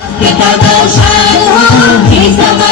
पिता दोषाय हे समा